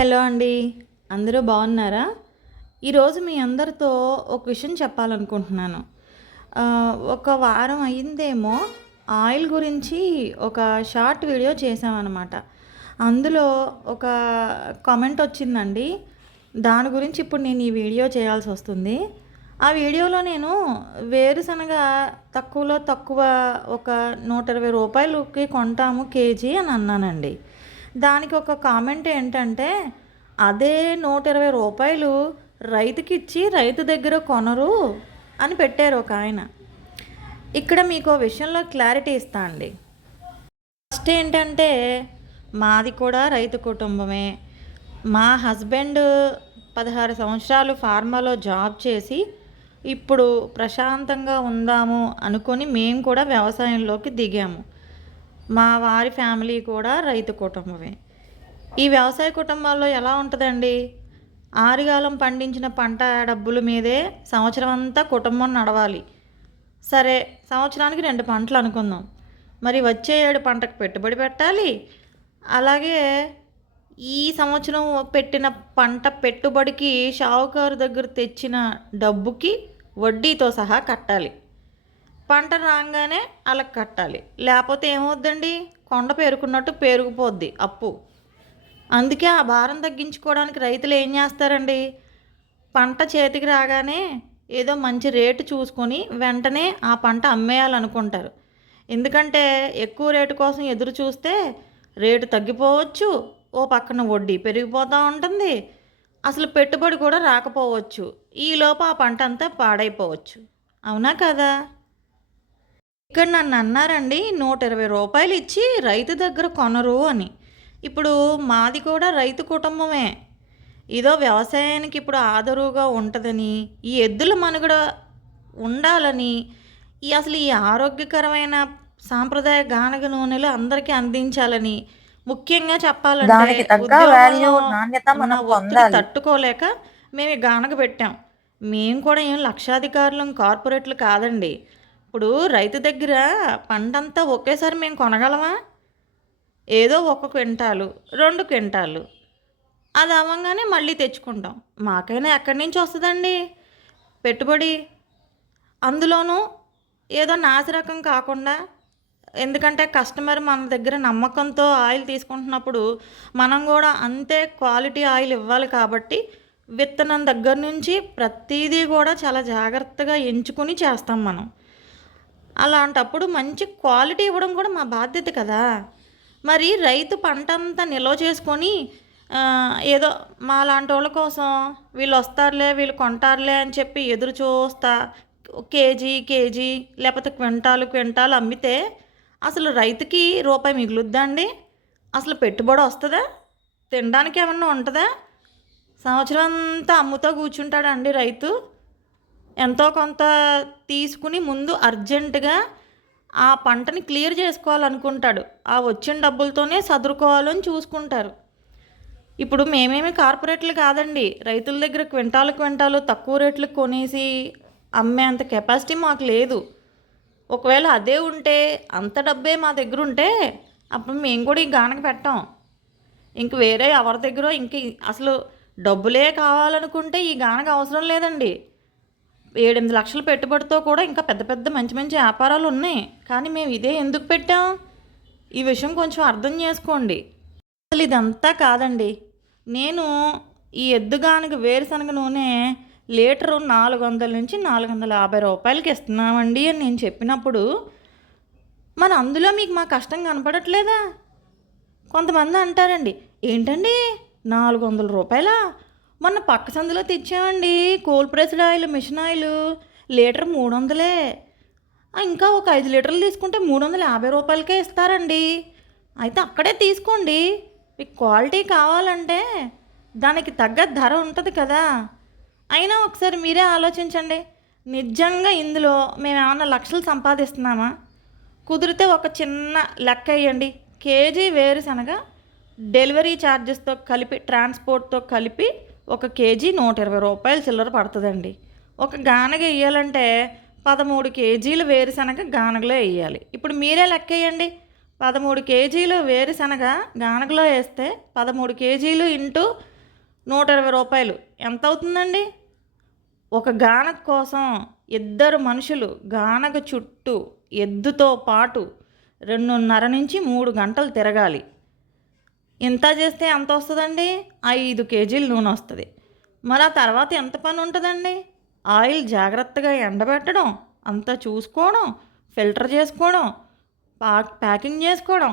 Hello అండి. అందరూ బాగున్నారా? ఈరోజు మీ అందరితో ఒక విషయం చెప్పాలనుకుంటున్నాను. ఒక వారం అయిందేమో ఆయిల్ గురించి ఒక షార్ట్ వీడియో చేశామనమాట. అందులో ఒక కామెంట్ వచ్చిందండి. దాని గురించి ఇప్పుడు నేను ఈ వీడియో చేయాల్సొస్తుంది. ఆ వీడియోలో నేను వేరుశనగ తక్కువలో తక్కువ ఒక రూ. 120కి కొంటాము కేజీ అని అన్నానండి. దానికి ఒక కామెంట్ ఏంటంటే, అదే రూ. 120 రైతుకిచ్చి రైతు దగ్గర కొనరు అని పెట్టారు ఒకాయన. ఇక్కడ మీకో విషయంలో క్లారిటీ ఇస్తా అండి. ఫస్ట్ ఏంటంటే, మాది కూడా రైతు కుటుంబమే. మా హస్బెండ్ 16 సంవత్సరాలు ఫార్మాలో జాబ్ చేసి, ఇప్పుడు ప్రశాంతంగా ఉందాము అనుకొని మేము కూడా వ్యవసాయంలోకి దిగాము. మా వారి ఫ్యామిలీ కూడా రైతు కుటుంబమే. ఈ వ్యవసాయ కుటుంబాల్లో ఎలా ఉంటుందండి, ఆరుగాలం పండించిన పంట డబ్బుల మీదే సంవత్సరం అంతా కుటుంబం నడవాలి. సరే, సంవత్సరానికి 2 పంటలు అనుకుందాం. మరి వచ్చే 7 పంటకు పెట్టుబడి పెట్టాలి. అలాగే ఈ సంవత్సరం పెట్టిన పంట పెట్టుబడికి షావుకారు దగ్గర తెచ్చిన డబ్బుకి వడ్డీతో సహా కట్టాలి. పంట రాగానే అలా కట్టాలి. లేకపోతే ఏమవుద్దండి, కొండ పేరుకున్నట్టు పేరుకుపోద్ది అప్పు. అందుకే ఆ భారం తగ్గించుకోవడానికి రైతులు ఏం చేస్తారండి, పంట చేతికి రాగానే ఏదో మంచి రేటు చూసుకొని వెంటనే ఆ పంట అమ్మేయాలనుకుంటారు. ఎందుకంటే ఎక్కువ రేటు కోసం ఎదురు చూస్తే రేటు తగ్గిపోవచ్చు, ఓ పక్కన వడ్డీ పెరిగిపోతూ ఉంటుంది, అసలు పెట్టుబడి కూడా రాకపోవచ్చు, ఈలోపు ఆ పంట అంతా పాడైపోవచ్చు. అవునా కదా? ఇక్కడ నన్ను అన్నారండి, రూ. 120 ఇచ్చి రైతు దగ్గర కొనరు అని. ఇప్పుడు మాది కూడా రైతు కుటుంబమే. ఏదో వ్యవసాయానికి ఇప్పుడు ఆదరువుగా ఉంటుందని, ఈ ఎద్దుల మనుగడ ఉండాలని, అసలు ఈ ఆరోగ్యకరమైన సాంప్రదాయ గానగ నూనెలు అందరికీ అందించాలని, ముఖ్యంగా చెప్పాలంటే దానికి తగ్గ వాల్యూ ఉద్యోగంలో నాణ్యత ఉన్న మనం ఒత్తిడి పొందాలి. తట్టుకోలేక మేము ఈ గానగ పెట్టాం. మేము కూడా ఏం లక్షాధికారులం, కార్పొరేట్లు కాదండి. ఇప్పుడు రైతు దగ్గర పంటంతా ఒకేసారి మేము కొనగలమా? ఏదో 1 క్వింటాలు, 2 క్వింటాలు అది అవ్వగానే మళ్ళీ తెచ్చుకుంటాం. మాకైనా ఎక్కడి నుంచి వస్తుందండి పెట్టుబడి? అందులోనూ ఏదో నాసిరకం కాకుండా, ఎందుకంటే కస్టమర్ మన దగ్గర నమ్మకంతో ఆయిల్ తీసుకుంటున్నప్పుడు మనం కూడా అంతే క్వాలిటీ ఆయిల్ ఇవ్వాలి. కాబట్టి విత్తనం దగ్గర నుంచి ప్రతిదీ కూడా చాలా జాగ్రత్తగా ఎంచుకుని చేస్తాం మనం. అలాంటప్పుడు మంచి క్వాలిటీ ఇవ్వడం కూడా మా బాధ్యత కదా. మరి రైతు పంటంతా నిల్వ చేసుకొని ఏదో మా లాంటి వాళ్ళ కోసం వీళ్ళు వస్తారులే, వీళ్ళు కొంటారులే అని చెప్పి ఎదురు చూస్తా కేజీ కేజీ లేకపోతే క్వింటాలు క్వింటాలు అమ్మితే అసలు రైతుకి రూపాయి మిగులుద్దా అండి? అసలు పెట్టుబడి వస్తుందా? తినడానికి ఏమన్నా ఉంటుందా? సంవత్సరం అంతా అమ్ముతూ కూర్చుంటాడండి రైతు? ఎంతో కొంత తీసుకుని ముందు అర్జెంటుగా ఆ పంటని క్లియర్ చేసుకోవాలనుకుంటాడు. ఆ వచ్చిన డబ్బులతోనే సదురుకోవాలని చూసుకుంటారు. ఇప్పుడు మేమేమి కార్పొరేట్లు కాదండి. రైతుల దగ్గర క్వింటాలు క్వింటాలు తక్కువ రేట్లకు కొనేసి అమ్మే అంత కెపాసిటీ మాకు లేదు. ఒకవేళ అదే ఉంటే, అంత డబ్బే మా దగ్గర ఉంటే అప్పుడు మేము కూడా ఈ గానక పెట్టాం. ఇంక వేరే ఎవరి దగ్గర ఇంక అసలు డబ్బులే కావాలనుకుంటే ఈ గానక అవసరం లేదండి. 7-8 లక్షల పెట్టుబడితో కూడా ఇంకా పెద్ద పెద్ద మంచి మంచి వ్యాపారాలు ఉన్నాయి. కానీ మేము ఇదే ఎందుకు పెట్టాం? ఈ విషయం కొంచెం అర్థం చేసుకోండి. అసలు ఇదంతా కాదండి. నేను ఈ ఎద్దుగానికి వేరుశనగ నూనె లీటరు 400 నుంచి 450 రూపాయలకి ఇస్తున్నామండి అని నేను చెప్పినప్పుడు, మరి అందులో మీకు మా కష్టం కనపడట్లేదా? కొంతమంది అంటారండి, ఏంటండి 400 రూపాయలా? మొన్న పక్క సందులో తెచ్చామండి cold pressed oil, machine oil litre 300. ఇంకా ఒక 5 లీటర్లు తీసుకుంటే 350 రూపాయలకే ఇస్తారండి. అయితే అక్కడే తీసుకోండి. మీకు క్వాలిటీ కావాలంటే దానికి తగ్గ ధర ఉంటుంది కదా. అయినా ఒకసారి మీరే ఆలోచించండి. నిజంగా ఇందులో మేము ఏమన్నా లక్షలు సంపాదిస్తున్నామా? కుదిరితే ఒక చిన్న లెక్క వేయండి. కేజీ వేరుశనగ డెలివరీ ఛార్జెస్తో కలిపి, ట్రాన్స్పోర్ట్తో కలిపి 1 కేజీ 120 రూపాయలు చిల్లర పడుతుందండి. ఒక గానగ వేయాలంటే 13 కేజీలు వేరుశనగ గానగలో వేయాలి. ఇప్పుడు మీరే లెక్క వేయండి. 13 కేజీలు వేరుశనగ గానగలో వేస్తే 13 కేజీలు ఇంటూ రూ. 120 ఎంత అవుతుందండి? ఒక గానగ కోసం ఇద్దరు మనుషులు గానగ చుట్టూ ఎద్దుతో పాటు 2:30 నుంచి 3 గంటలు తిరగాలి. ఇంత చేస్తే ఎంత వస్తుందండి? 5 కేజీల నూనె వస్తుంది. మరి ఆ తర్వాత ఎంత పని ఉంటుందండి? ఆయిల్ జాగ్రత్తగా ఎండబెట్టడం, అంతా చూసుకోవడం, ఫిల్టర్ చేసుకోవడం, ప్యాకింగ్ చేసుకోవడం.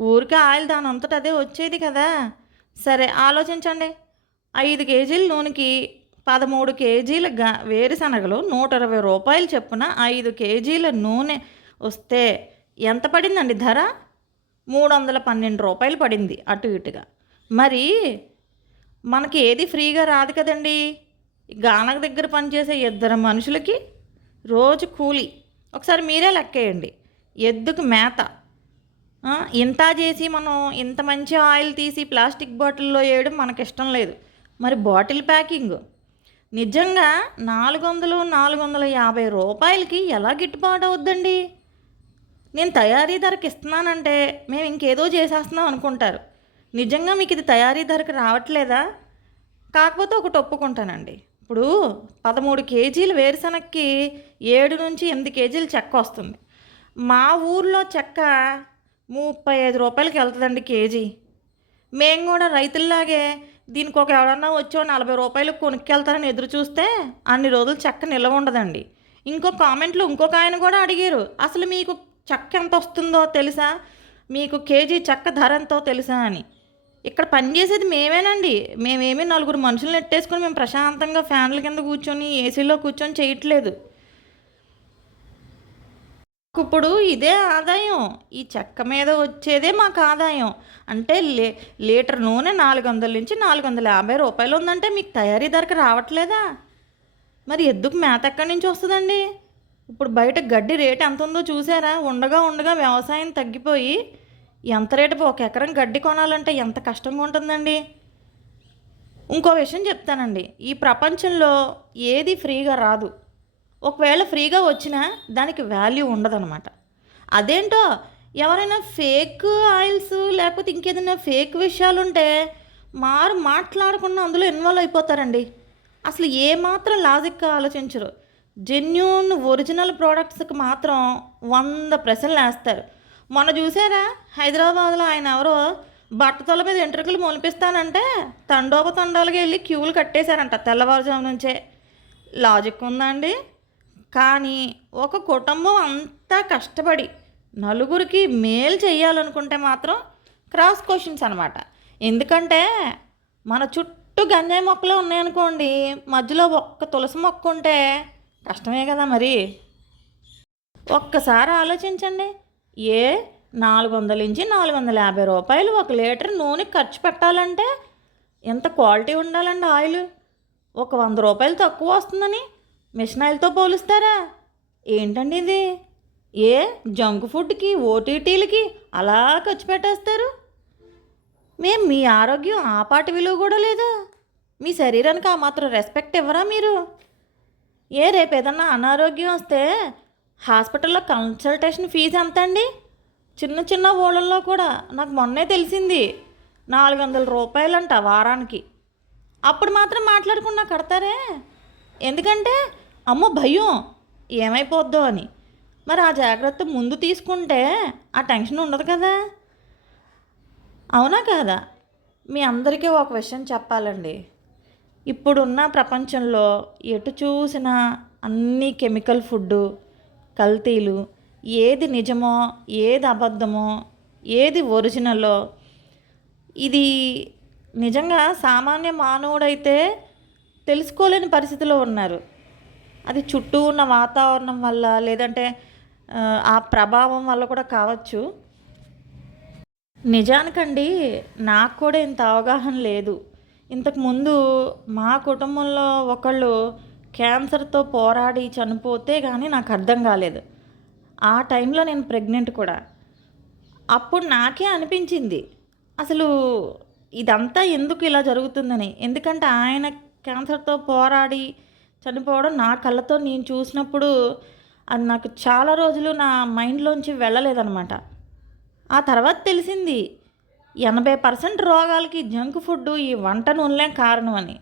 ఊరికే ఆయిల్ దాని అంతట అదే వచ్చేది కదా. సరే ఆలోచించండి. 5 కేజీల నూనెకి 13 కేజీల వేరుశనగలు రూ. 120 చొప్పున 5 కేజీల నూనె వస్తే ఎంత పడిందండి ధర? రూ. 312 పడింది అటు ఇటుగా. మరి మనకి ఏది ఫ్రీగా రాదు కదండి. గానగ దగ్గర పనిచేసే ఇద్దరు మనుషులకి రోజు కూలి ఒకసారి మీరే లెక్కేయండి. ఎద్దుకు మేత ఇంత చేసి మనం ఇంత మంచి ఆయిల్ తీసి ప్లాస్టిక్ బాటిల్లో వేయడం మనకిష్టం లేదు. మరి బాటిల్ ప్యాకింగ్ నిజంగా 400-450 ఎలా గిట్టుబాటు అవుద్దండి? నేను తయారీ ధరకు ఇస్తున్నానంటే మేము ఇంకేదో చేసేస్తున్నాం అనుకుంటారు. నిజంగా మీకు ఇది తయారీ ధరకు రావట్లేదా? కాకపోతే ఒకటి ఒప్పుకుంటానండి. ఇప్పుడు 13 కేజీలు వేరుశనగకి 7-8 కేజీలు చెక్క వస్తుంది. మా ఊర్లో చెక్క రూ. 35 వెళ్తుందండి కేజీ. మేము కూడా రైతుల్లాగే దీనికి ఎవడన్నా వచ్చో రూ. 40 కొనుక్కెళ్తారని ఎదురు చూస్తే అన్ని రోజులు చెక్క నిల్వ ఉండదండి. ఇంకొక ఆయన కూడా అడిగారు, అసలు మీకు చెక్క ఎంత వస్తుందో తెలుసా, మీకు కేజీ చెక్క ధర ఎంతో తెలుసా అని. ఇక్కడ పనిచేసేది మేమేనండి. మేమేమీ 4 మనుషులను నెట్టేసుకొని మేము ప్రశాంతంగా ఫ్యాన్ల కింద కూర్చొని ఏసీలో కూర్చొని చేయట్లేదు. ఇప్పుడు ఇదే ఆదాయం. ఈ చెక్క మీద వచ్చేదే మాకు ఆదాయం. అంటే లీటర్ నూనె 400-450 ఉందంటే మీకు తయారీ ధరకు రావట్లేదా? మరి ఎద్దుకు మేత ఎక్కడి నుంచి వస్తుందండి? ఇప్పుడు బయట గడ్డి రేటు ఎంత ఉందో చూసారా? ఉండగా వ్యవసాయం తగ్గిపోయి ఎంత రేటు, 1 ఎకరం గడ్డి కొనాలంటే ఎంత కష్టంగా ఉంటుందండి. ఇంకో విషయం చెప్తానండి. ఈ ప్రపంచంలో ఏది ఫ్రీగా రాదు. ఒకవేళ ఫ్రీగా వచ్చినా దానికి వాల్యూ ఉండదన్నమాట. అదేంటో ఎవరైనా ఫేక్ ఆయిల్స్ లేకపోతే ఇంకేదైనా ఫేక్ విషయాలు ఉంటే మాట్లాడకుండా అందులో ఇన్వాల్వ్ అయిపోతారండి. అసలు ఏమాత్రం లాజిక్గా ఆలోచించరు. జెన్యూన్ ఒరిజినల్ ప్రోడక్ట్స్కి మాత్రం 100 ప్రశ్నలు వేస్తారు. మొన్న చూసారా, హైదరాబాద్లో ఆయన ఎవరో బట్టతల మీద ఎంట్రుకలు మొలిపిస్తానంటే తండోపతండాలుగా వెళ్ళి క్యూలు కట్టేశారంట తెల్లవారుజాము నుంచే. లాజిక్ ఉందా అండి? కానీ ఒక కుటుంబం అంతా కష్టపడి నలుగురికి మేలు చేయాలనుకుంటే మాత్రం క్రాస్ క్వశ్చన్స్ అనమాట. ఎందుకంటే మన చుట్టూ గంజాయి మొక్కలే ఉన్నాయనుకోండి, మధ్యలో ఒక్క తులసి మొక్క ఉంటే కష్టమే కదా. మరి ఒక్కసారి ఆలోచించండి. 400-450 ఒక లీటర్ నూనె ఖర్చు పెట్టాలంటే ఎంత క్వాలిటీ ఉండాలండి ఆయిల్. ఒక రూ. 100 తక్కువ వస్తుందని మిషన్ ఆయిల్తో పోలుస్తారా ఏంటండి ఇది? జంక్ ఫుడ్కి, ఓటీటీలకి అలా ఖర్చు పెట్టేస్తారు. మీ ఆరోగ్యం ఆ పాటి విలువ కూడా లేదా? మీ శరీరానికి ఆ మాత్రం రెస్పెక్ట్ ఇవ్వరా మీరు? రేపు ఏదన్నా అనారోగ్యం వస్తే హాస్పిటల్లో కన్సల్టేషన్ ఫీజు ఎంత అండి? చిన్న ఊళ్ళల్లో కూడా నాకు మొన్నే తెలిసింది, 400 రూపాయలంట వారానికి. అప్పుడు మాత్రం మాట్లాడకుండా కడతారే. ఎందుకంటే అమ్మో భయం ఏమైపోద్దో అని. మరి ఆ జాగ్రత్త ముందు తీసుకుంటే ఆ టెన్షన్ ఉండదు కదా. అవునా కాదా? మీ అందరికీ ఒక విషయం చెప్పాలండి. ఇప్పుడున్న ప్రపంచంలో ఎటు చూసినా అన్నీ కెమికల్ ఫుడ్డు, కల్తీలు. ఏది నిజమో, ఏది అబద్ధమో, ఏది ఒరిజినలో ఇది నిజంగా సామాన్య మానవుడైతే తెలుసుకోలేని పరిస్థితిలో ఉన్నారు. అది చుట్టూ ఉన్న వాతావరణం వల్ల, లేదంటే ఆ ప్రభావం వల్ల కూడా కావచ్చు. నిజానికండి నాకు కూడా ఇంత అవగాహన లేదు. ఇంతకుముందు మా కుటుంబంలో ఒకళ్ళు క్యాన్సర్తో పోరాడి చనిపోతే కానీ నాకు అర్థం కాలేదు. ఆ టైంలో నేను ప్రెగ్నెంట్ కూడా. అప్పుడు నాకే అనిపించింది అసలు ఇదంతా ఎందుకు ఇలా జరుగుతుందని. ఎందుకంటే ఆయన క్యాన్సర్తో పోరాడి చనిపోవడం నా కళ్ళతో నేను చూసినప్పుడు అది నాకు చాలా రోజులు నా మైండ్లోంచి వెళ్ళలేదన్నమాట. ఆ తర్వాత తెలిసింది 80% రోగాలకి జంక్ ఫుడ్, ఈ వంట నూనెలే కారణం అని.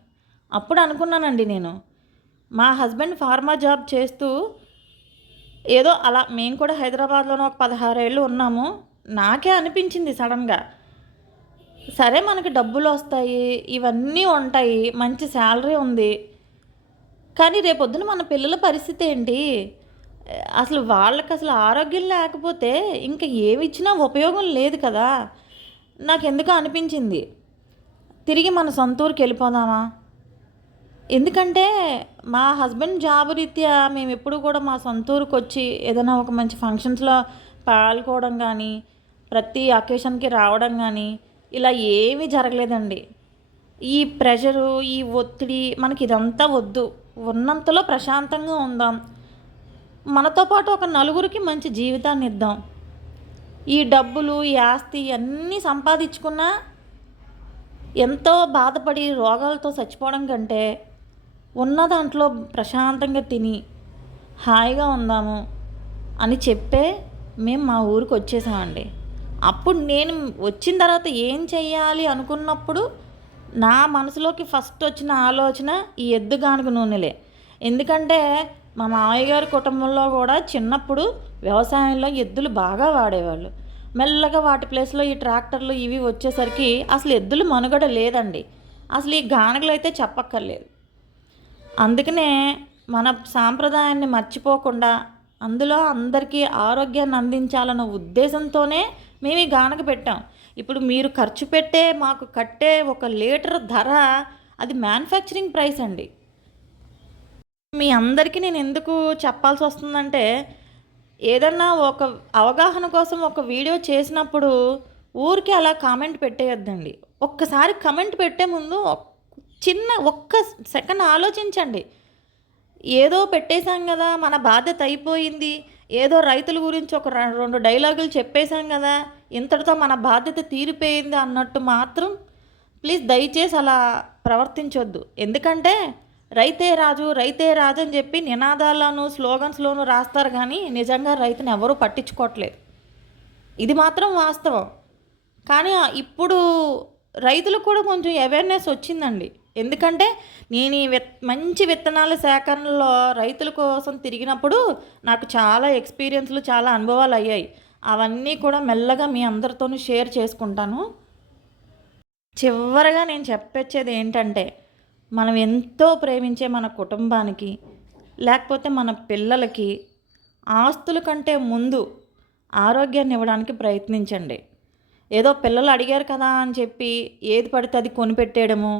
అప్పుడు అనుకున్నానండి నేను. మా హస్బెండ్ ఫార్మా జాబ్ చేస్తూ ఏదో అలా మేము కూడా హైదరాబాద్‌లోనే ఒక 16 ఏళ్ళు ఉన్నాము. నాకే అనిపించింది సడెన్‌గా. సరే మనకి డబ్బులొస్తాయి, ఇవన్నీ ఉంటాయి, మంచి శాలరీ ఉంది. కానీ రేపొద్దున మన పిల్లల పరిస్థితి ఏంటి? అసలు వాళ్ళకసలు ఆరోగ్యం లేకపోతే ఇంక ఏమిచ్చినా ఉపయోగం లేదు కదా! నాకెందుకో అనిపించింది. తిరిగి మన సొంత ఊరికెళ్ళిపోదామా? ఎందుకంటే మా హస్బెండ్ జాబ్ రీత్యా మేమెప్పుడు కూడా మా సొంత ఊరికొచ్చి ఏదైనా ఒక మంచి ఫంక్షన్స్‌లో పాల్గొవడం గానీ, ప్రతి అకేషన్‌కి రావడం గానీ, ఇలా ఏమీ జరగలేదండి. ఈ ప్రెషరు, ఈ ఒత్తిడి మనకిదంతా వద్దు. ఉన్నంతలో ప్రశాంతంగా ఉందాం. మనతో పాటు ఒక నలుగురికి మంచి జీవితాన్నిద్దాం. ఈ డబ్బులు, ఈ ఆస్తి అన్నీ సంపాదించుకున్నా ఎంతో బాధపడి రోగాలతో చచ్చిపోవడం కంటే, ఉన్న దాంట్లో ప్రశాంతంగా తిని, హాయిగా ఉందాము అని చెప్పే మేము మా ఊరికొచ్చేసామండి. అప్పుడు నేను వచ్చిన తర్వాత ఏం చెయ్యాలి అనుకున్నప్పుడు, నా మనసులోకి ఫస్ట్ వచ్చిన ఆలోచన ఈ ఎద్దు గానుగ నూనెలే. ఎందుకంటే, మా మావయ్య గారి కుటుంబంలో గూడా చిన్నప్పుడు వ్యవసాయంలో ఎద్దులు బాగా వాడేవాళ్ళు. మెల్లగా వాటి ప్లేస్‌లో ఈ ట్రాక్టర్లు ఇవి వచ్చేసరికి అసలు ఎద్దుల మనుగడ లేదండి. అసలు ఈ గానగలైతే చెప్పక్కర్లేదు. అందుకనే మన సాంప్రదాయాన్ని మర్చిపోకుండా, అందులో అందరికీ ఆరోగ్యాన్ని అందించాలన్న ఉద్దేశంతోనే మేము ఈ గానగ పెట్టాం. ఇప్పుడు మీరు ఖర్చు పెట్టే, మాకు కట్టే ఒక లీటర్ ధర అది మ్యానుఫ్యాక్చరింగ్ ప్రైస్ అండి. మీ అందరికీ నేను ఎందుకు చెప్పాల్సొస్తుందంటే, ఏదన్నా ఒక అవగాహన కోసం ఒక వీడియో చేసినప్పుడు ఊరికే అలా కామెంట్ పెట్టేయొద్దండి. ఒక్కసారి కామెంట్ పెట్టే ముందు ఒక్క సెకండ్ ఆలోచించండి. ఏదో పెట్టేశాం గదా! మన బాధ్యత అయిపోయింది. ఏదో రైతుల గురించి ఒక 2 డైలాగులు చెప్పేశాం గదా! ఇంతటితో మన బాధ్యత తీరిపోయింది అన్నట్టు మాత్రం ప్లీజ్ దయచేసి అలా ప్రవర్తించొద్దు. ఎందుకంటే రైతే రాజు, రైతే రాజు అని చెప్పి నినాదాల్లోనూ, స్లోగన్స్‌లోనూ రాస్తారు గానీ నిజంగా రైతుని ఎవరూ పట్టించుకోవట్లేదు. ఇది మాత్రం వాస్తవం. కానీ ఇప్పుడు రైతులకు కూడా కొంచెం అవేర్‌నెస్ వచ్చిందండి. ఎందుకంటే నేను ఈ మంచి విత్తనాల సేకరణలో రైతుల కోసం తిరిగినప్పుడు నాకు చాలా ఎక్స్‌పీరియన్స్‌లు, చాలా అనుభవాలయ్యాయి. అవన్నీ కూడా మెల్లగా మీ అందరితోనూ షేర్ చేసుకుంటాను. చివరగా నేను చెప్పొచ్చేది ఏంటంటే, మనం ఎంతో ప్రేమించే మన కుటుంబానికి, లేకపోతే మన పిల్లలకి ఆస్తుల కంటే ముందు ఆరోగ్యాన్ని ఇవ్వడానికి ప్రయత్నించండి. ఏదో పిల్లలు అడిగారు కదా అని చెప్పి ఏది పడితే అది కొనిపెట్టేయడము,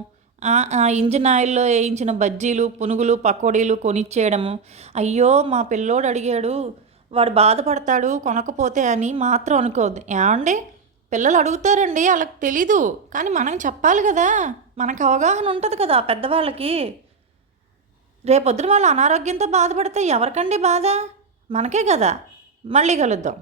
ఇంజిన్ ఆయిల్‌లో వేయించిన బజ్జీలు, పునుగులు, పకోడీలు కొనిచ్చేయడము. అయ్యో! మా పిల్లోడు అడిగాడు, వాడు బాధపడతాడు కొనకపోతే అని మాత్రం అనుకోవద్దు. ఏవండీ? పిల్లలు అడుగుతారండి, ఆళ్ళకి తెలీదు. కానీ మనం చెప్పాలి గదా! మనకు అవగాహన ఉంటది కదా పెద్దవాళ్ళకి. రేపొద్దున వాళ్ళు అనారోగ్యంతో బాధపడితే ఎవరికండి బాధ? మనకే గదా! మళ్ళీ కలుద్దాం.